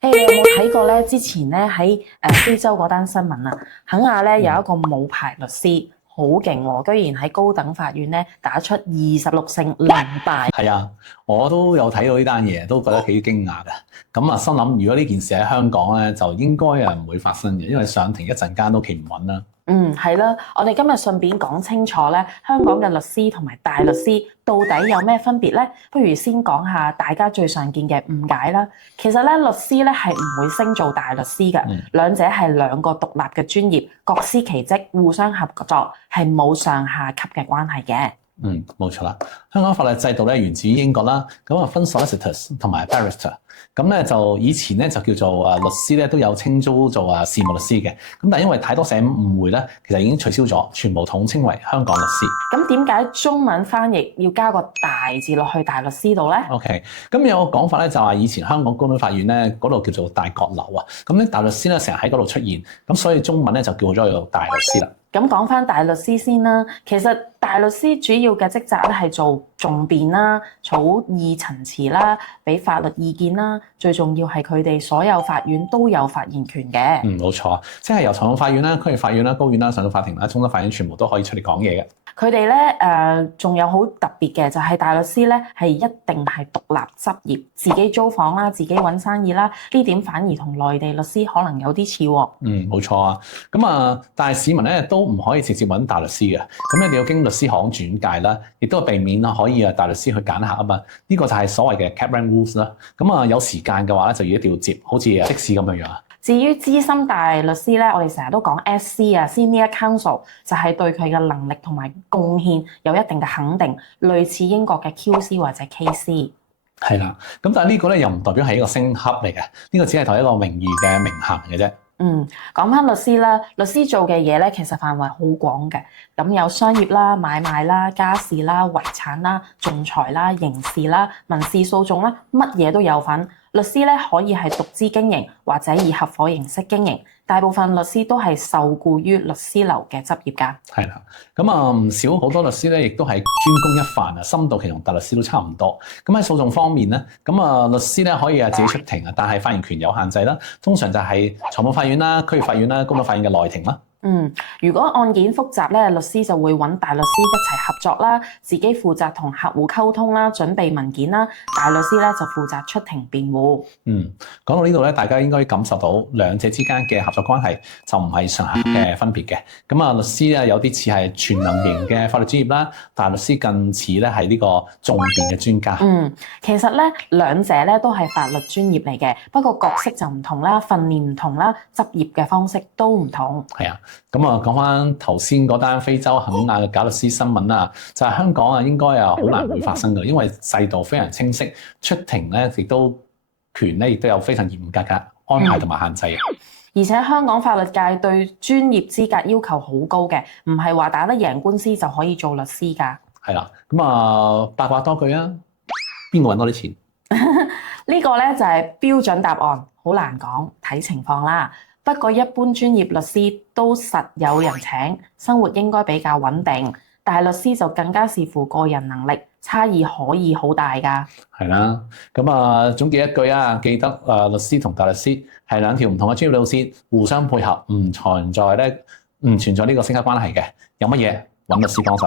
誒，你有冇睇過咧？之前咧喺非洲嗰單新聞啊，肯亞咧有一個冇牌律師，好勁喎，居然喺高等法院咧打出26勝0敗。係啊，我都有睇到呢單嘢，都覺得幾驚訝嘅。咁啊，心諗如果呢件事喺香港咧，就應該唔會發生嘅，因為上庭一陣間都企唔穩啦。係啦，我哋今日順便講清楚咧，香港嘅律師同埋大律師到底有咩分別咧？不如先講下大家最常見嘅誤解啦。其實咧，律師咧係唔會升做大律師嘅，兩者係兩個獨立嘅專業，各司其職，互相合作，係冇上下級嘅關係嘅。冇錯啦。香港法律制度咧源自於英國啦，咁啊分 solicitors 同埋 barrister，咁咧就以前咧就叫做律師咧都有稱租做事務律師嘅，咁但係因為太多社誤會咧，其實已經取消咗，全部統稱為香港律師。咁點解中文翻譯要加個大字落去大律師度咧？OK，咁有個講法咧就話以前香港高等法院咧嗰度叫做大閣樓啊，咁咧大律師咧成日喺嗰度出現，咁所以中文咧就叫咗做大律師啦。咁講翻大律師先啦，其實大律師主要嘅職責咧係做訟辯啦、草擬陳詞啦、俾法律意見啦，最重要係佢哋所有法院都有發言權嘅。冇錯，即係由裁判法院啦、區域法院啦、高院啦、上訴法庭啦、終審法院全部都可以出嚟講嘢嘅。佢哋咧仲有好特別嘅就係大律師咧係一定係獨立執業，自己租房啦，自己揾生意啦，呢點反而同內地律師可能有啲似喎。冇錯啊。咁但係市民咧都唔可以直接揾大律師嘅，咁一定要經律師行轉介啦，亦都避免可以大律師去揀客啊嘛。呢個就係所謂嘅 cap rank rules 啦。咁有時間嘅話咧就要一定要接，好似的士咁樣樣啊。至於資深大律師咧，我哋成日都講 SC 啊 Senior Counsel，就係對佢嘅能力同埋貢獻有一定嘅肯定，類似英國嘅 QC 或者 KC。係啦，咁但係呢個咧又唔代表係一個升級嚟嘅，呢個只係同一個名譽嘅名銜嘅啫。講翻律師啦，律師做嘅嘢咧其實範圍好廣嘅，咁有商業啦、買賣啦、家事啦、遺產啦、仲裁啦、刑事啦、民事訴訟啦，乜嘢都有份。律師咧可以係獨資經營或者以合夥形式經營，大部分律師都係受僱於律師樓嘅執業㗎。係啦，咁唔少好多律師咧，亦都係專攻一範啊，深度其實同大律師都差唔多。咁喺訴訟方面咧，律師咧可以自己出庭啊，但係發言權有限制啦。通常就係裁判法院啦、區域法院啦、高等法院嘅內庭啦。如果案件複雜咧，律師就會揾大律師一齊合作啦，自己負責同客戶溝通啦、準備文件啦，大律師咧就負責出庭辯護。講到呢度咧，大家應該感受到兩者之間嘅合作關係就唔係上下嘅分別嘅。律師咧有啲似係全能型嘅法律專業啦，大律師更似咧係呢個訟辯嘅專家。其實咧兩者咧都係法律專業嚟嘅，不過角色就唔同啦，訓練唔同啦，執業嘅方式都唔同。係啊。講翻頭先嗰單非洲肯亞嘅假律師新聞啦，就係香港應該好難會發生嘅，因為制度非常清晰，出庭咧亦都權咧亦都有非常嚴格嘅安排同埋限制嘅。而且香港法律界對專業資格要求好高嘅，唔係話打得贏官司就可以做律師㗎。係啦，八卦多句啊，邊個揾多啲錢？呢個咧就係標準答案，好難講，睇情況啦。不過一般專業律師都實有人請，生活應該比較穩定。大律師就更加視乎個人能力，差異可以好大㗎。係啦，總結一句啊，記得律師同大律師係兩條唔同嘅專業路線，互相配合，唔存在呢個升級關係嘅。有乜嘢揾律師幫手？